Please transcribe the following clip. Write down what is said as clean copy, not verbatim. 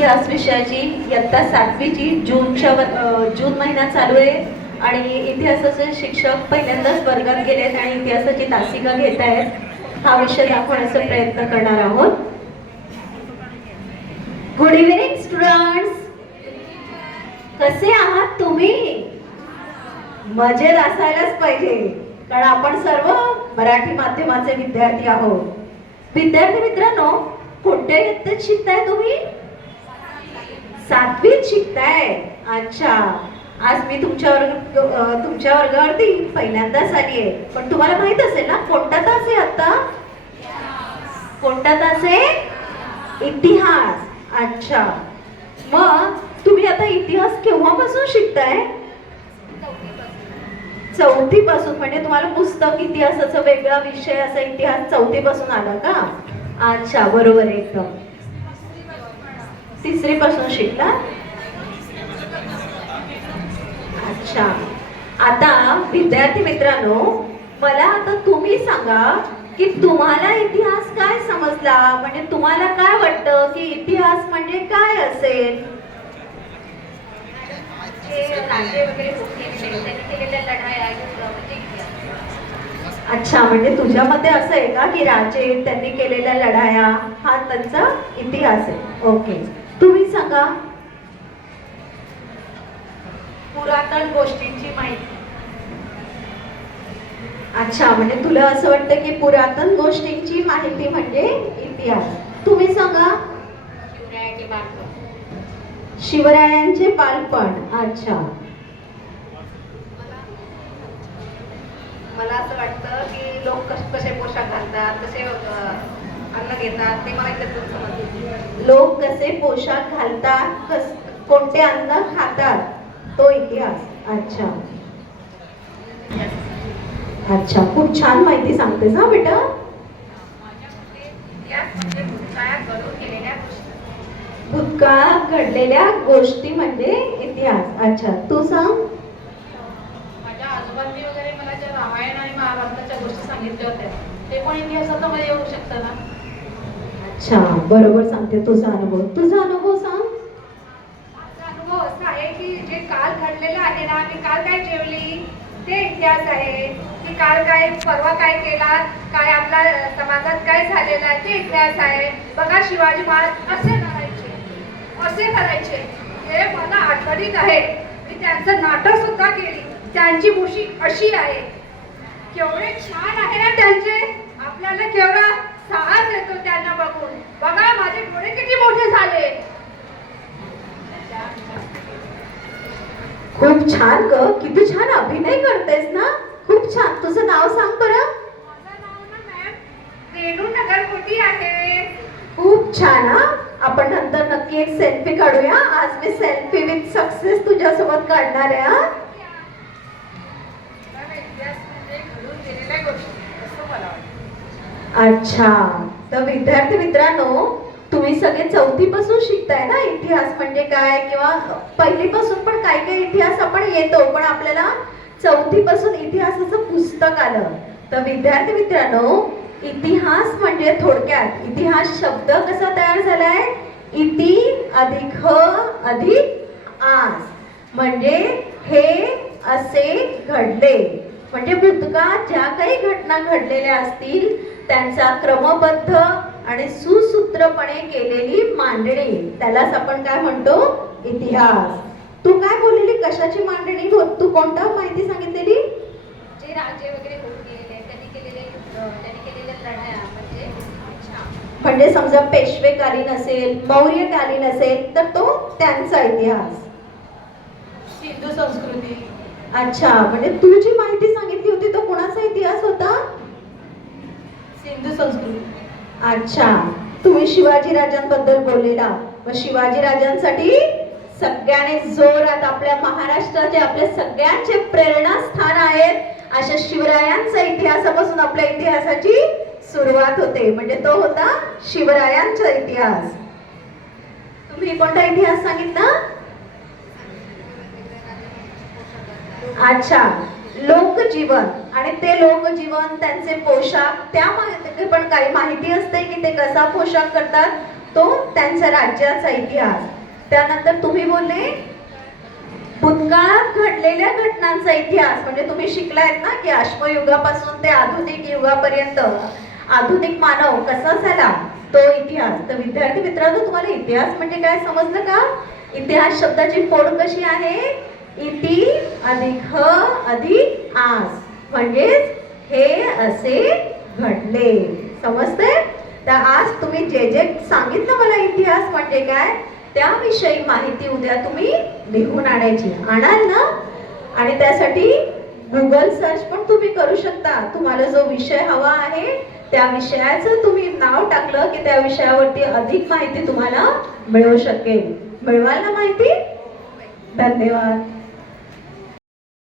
इतिहास विषयाची इयत्ता 7वीची जून महिना चालू आहे आणि इतिहासाचे शिक्षक पहिल्यांदाच वर्गात गेलेत आणि इतिहासाची तासिका घेत आहेत. हा विषय दाखवण्याचा प्रयत्न करणार आहोत. गुड इव्हिनिंग स्टुडंट्स, कसे आहात तुम्ही? मजेत असायलाच पाहिजे, कारण आपण सर्व मराठी माध्यमाचे विद्यार्थी आहोत. विद्यार्थी मित्रांनो, कोणत्या इयत्तेत शिकताय तुम्ही? 7वीत शिकताय. अच्छा, आज मी तुमच्या वर्गावरती पहिल्यांदाच आली आहे. पण तुम्हाला माहित असेल ना कोणता तास आहे आता? कोणता तास आहे? इतिहास. अच्छा, मग तुम्ही आता इतिहास केव्हापासून शिकताय? 4थी पासून. म्हणजे तुम्हाला पुस्तक इतिहासाचा वेगळा विषय असा इतिहास 4थी पासून आला का? अच्छा, बरोबर आहे एकदम. 3री पासून शिकला. अच्छा, आता विद्यार्थी मित्रांनो, मला आता तुम्ही सांगा की तुम्हाला इतिहास काय समजला? म्हणजे तुम्हाला काय वाटतं की इतिहास म्हणजे काय असेल? अच्छा, म्हणजे तुझ्या मते असं आहे का की राजे त्यांनी केलेल्या लढाया हा त्यांचा इतिहास आहे. ओके, तुम्ही सांगा. पुरातन गोष्टींची माहिती. अच्छा, म्हणजे तुला असं वाटतं की पुरातन गोष्टींची माहिती म्हणजे इतिहास. तुम्ही सांगा. शिवरायांचे बालपण. शिवरायांचे बालपण. अच्छा, मला असं वाटतं की लोक कसे पोशाख घालतात, कसे अन्न घेतात, ते मला त्यातून समजतं. लोक कसे पोशाख घालतात, कोणते अन्न खातात, तो इतिहास. अच्छा अच्छा, खूप छान माहिती सांगतेस हा बेटा. भूतकाळात घडलेल्या गोष्टी म्हणजे इतिहास. अच्छा, तू सांग. माझ्या आजोबांनी वगैरे मला ज्या रामायण आणि महाभारताच्या गोष्टी सांगितल्या होत्या ते पण इतिहासाचं मध्ये येऊ शकतं ना? अच्छा, बरोबर सांगते. तुझा अनुभव सांग. माझा अनुभव असा आहे की जे काल घडलेलं आहे ना, मी काल काय जेवली ते इतिहास आहे, की काल काय परवा काय केला, काय आपला समाजात काय झालेलं आहे ते इतिहास आहे. बघा, शिवाजी महाराज असे लढायचे, असे करायचे, हे मला आठवणीत आहे. मी त्यांचं नाटक सुद्धा केली. त्यांची मुशी अशी आहे. केवढे छान आहे ना त्यांचे, आपल्याला केवढा साहस येतो त्यांना बघून. बघा, माझे डोळे किती मोठे झाले. खूप छान ग, किती छान अभिनय करतेस ना. खूप छान. तुझं नाव सांग बरं. माझं नाव ना मॅम रेणू नगरकोटी आहे. खूप छान. हा, आपण नंतर नक्की एक सेल्फी काढूया. आज मी सेल्फी विथ सक्सेस तुझ्यासोबत काढणार आहे. हा, अच्छा, तर विद्यार्थी मित्रांनो, तुम्ही सगळे 4थी पासून शिकताय ना इतिहास म्हणजे काय, किंवा 1ली पासून पण काय काय इतिहास आपण येतो, पण आपल्याला 4थी पासून इतिहासाचं पुस्तक आलं. तर विद्यार्थी मित्रांनो, इतिहास म्हणजे थोडक्यात इतिहास शब्द कसा तयार झालाय? इति अधिक ह अधिक आस, म्हणजे हे असे घडले. म्हणजे भूतकाळात ज्या काही घटना घडलेल्या असतील त्यांचा क्रमबद्ध आणि सुसूत्रपणे केलेली मांडणी, त्यालाच आपण काय म्हणतो? इतिहास. तू काय बोललेली? कशाची मांडणी? तू कोणता माहिती सांगितलेली? जे राजे वगैरे होऊन गेलेले, त्यांनी केलेल्या लढाया म्हणजे समजा पेशवेकालीन असेल, मौर्यकालीन असेल तर तो त्यांचा इतिहास. सिंधू संस्कृती. अच्छा, म्हणजे तू जी माहिती सांगितली होती तो कोणाचा इतिहास होता? सिंधू संस्कृती. अच्छा, तुम्ही शिवाजी राजांबद्दल बोललेला. मग शिवाजी राजांसाठी सगळ्यांनी जोरात, आपल्या महाराष्ट्राचे आपल्या सगळ्यांचे प्रेरणास्थान आहेत अशा शिवरायांचा इतिहासापासून आपल्या इतिहासाची सुरुवात होते. म्हणजे तो होता शिवरायांचा इतिहास. तुम्ही कोणता इतिहास सांगितला? अच्छा, लोकजीवन. आणि ते लोकजीवन, त्यांचे पोशाख, त्या पण काही माहिती असते की ते कसा पोशाख करतात. तो त्यांचा राज्याचा इतिहास. त्यानंतर तुम्ही बोलले भूतकाळात घडलेल्या घटनांचा इतिहास, म्हणजे तुम्ही शिकलायत ना की अश्मयुगापासून ते आधुनिक युगापर्यंत आधुनिक मानव कसा झाला तो इतिहास. तर विद्यार्थी मित्रांनो, तुम्हाला इतिहास म्हणजे काय समजलं का? इतिहास शब्दाची फोड कशी आहे? इति अधिक ह अधिक आस, म्हणजेच हे असे घडले. समजते? तर आज तुम्ही जे जे सांगितलं मला इतिहास म्हणजे काय त्याविषयी माहिती उद्या तुम्ही लिहून आणायची. आणाल ना? आणि त्यासाठी गुगल सर्च पण तुम्ही करू शकता. तुम्हाला जो विषय हवा आहे त्या विषयाचं तुम्ही नाव टाकलं की त्या विषयावरती अधिक माहिती तुम्हाला मिळू शकेल. मिळवाल ना माहिती? धन्यवाद.